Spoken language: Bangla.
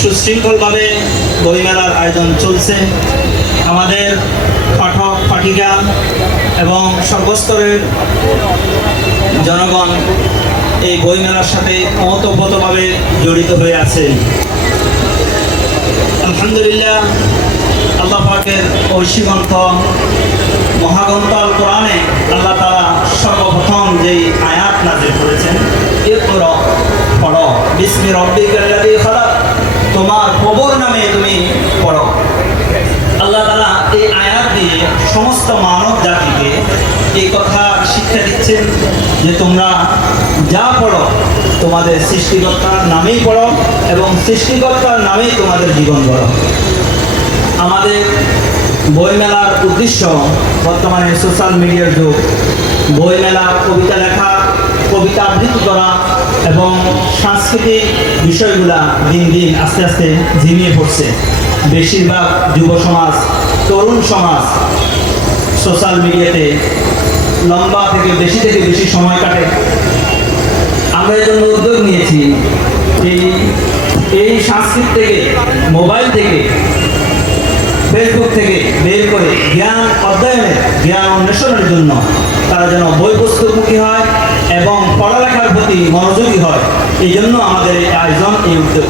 সুশৃঙ্খলভাবে বইমেলার আয়োজন চলছে। আমাদের পাঠক, পাঠিকা এবং সর্বস্তরের জনগণ এই বইমেলার সাথে ওতপ্রোতভাবে জড়িত হয়ে আছে। আলহামদুলিল্লাহ, আল্লাহ পাকের ঐশীগ্রন্থ মহাগ্রন্থ আল কোরআনে আল্লাহ তারা সর্বপ্রথম যেই আয়াত নাজির করেছেন, ইকরা, পড়ো। বিসমি রব্বিকাল্লাযী তোমার প্রভুর নামে তুমি পড়ো। আল্লাহ তাআলা এই আয়াত দিয়ে সমস্ত মানব জাতিকে এই কথা শিক্ষা দিচ্ছেন যে তোমরা যা পড়ো তোমাদের সৃষ্টিকর্তার নামেই পড়ো এবং সৃষ্টিকর্তার নামেই তোমাদের জীবন গড়ো। আমাদের বইমেলার উদ্দেশ্য বর্তমানে সোশ্যাল মিডিয়ার যুগ। বইমেলা, কবিতা লেখা, কবিতা আবৃত্তি করা এবং সাংস্কৃতিক বিষয়গুলা দিন দিন আস্তে আস্তে ঝিমিয়ে পড়ছে। বেশিরভাগ যুব সমাজ, তরুণ সমাজ সোশ্যাল মিডিয়াতে লম্বা থেকে বেশি থেকে বেশি সময় কাটে। আমরা এই জন্য উদ্যোগ নিয়েছি এই এই সংস্কৃত থেকে মোবাইল থেকে ফেসবুক থেকে বের করে জ্ঞান অধ্যয়নের জ্ঞান অন্বেষণের জন্য তারা যেন বই পুস্তকমুখী হয় প্রতি মনোযোগী হয়। এই জন্য আমাদের এই আয়োজন এই উদ্যোগ।